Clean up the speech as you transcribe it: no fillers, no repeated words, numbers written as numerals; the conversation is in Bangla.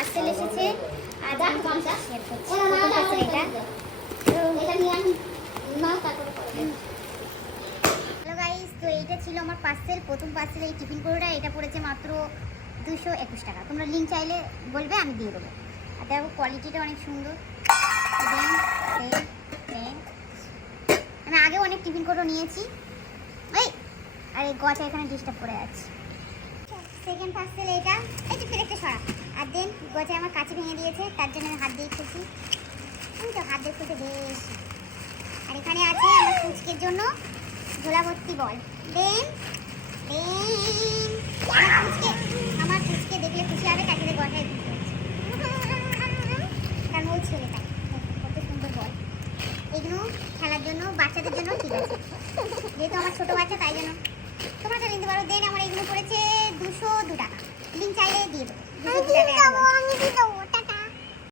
পার্সেল এসেছে আর শেয়ার করছি এটা নিয়ে আমি না তারপরে হ্যালো গাইস, তো এইটা ছিল আমার পার্সেল, প্রথম পার্সেল। এই টিফিন কোডটা এটা পড়েছে মাত্র 221 টাকা। তোমরা লিঙ্ক চাইলে বলবে, আমি দিয়ে দেবো। আর দেখো কোয়ালিটিটা অনেক সুন্দর। আমি আগে অনেক টিফিন কোডও নিয়েছি। এই আর এই গছা এখানে ডিস্টার্ব করে আছে। সেকেন্ড পার্সেল এটা, এই যে ফের একটা সরা। আর দেন গছায় আমার কাছে ভেঙে দিয়েছে, তার জন্য আমি হাত দিয়ে খুলছি। আমি তো হাত দিয়ে খুলতে বেশি। আর এখানে আছে আমার ফুচকের জন্য ঝোলা ভর্তি বল। দেন আমার ফুচকে দেখলে খুশি হবে, তাকে গছায় খুশি হচ্ছে, কারণ ওই ছেলেটা কত সুন্দর বল। এগুলো খেলার জন্য বাচ্চাদের জন্য ঠিক আছে, যেহেতু আমার ছোটো বাচ্চা তাই জন্য তোমরা নিতে পারো। দেন আমার এগুলো পড়েছে 202 টাকা। লিঙ্ক চাইলে দিয়ে দেবো। 202 টাকা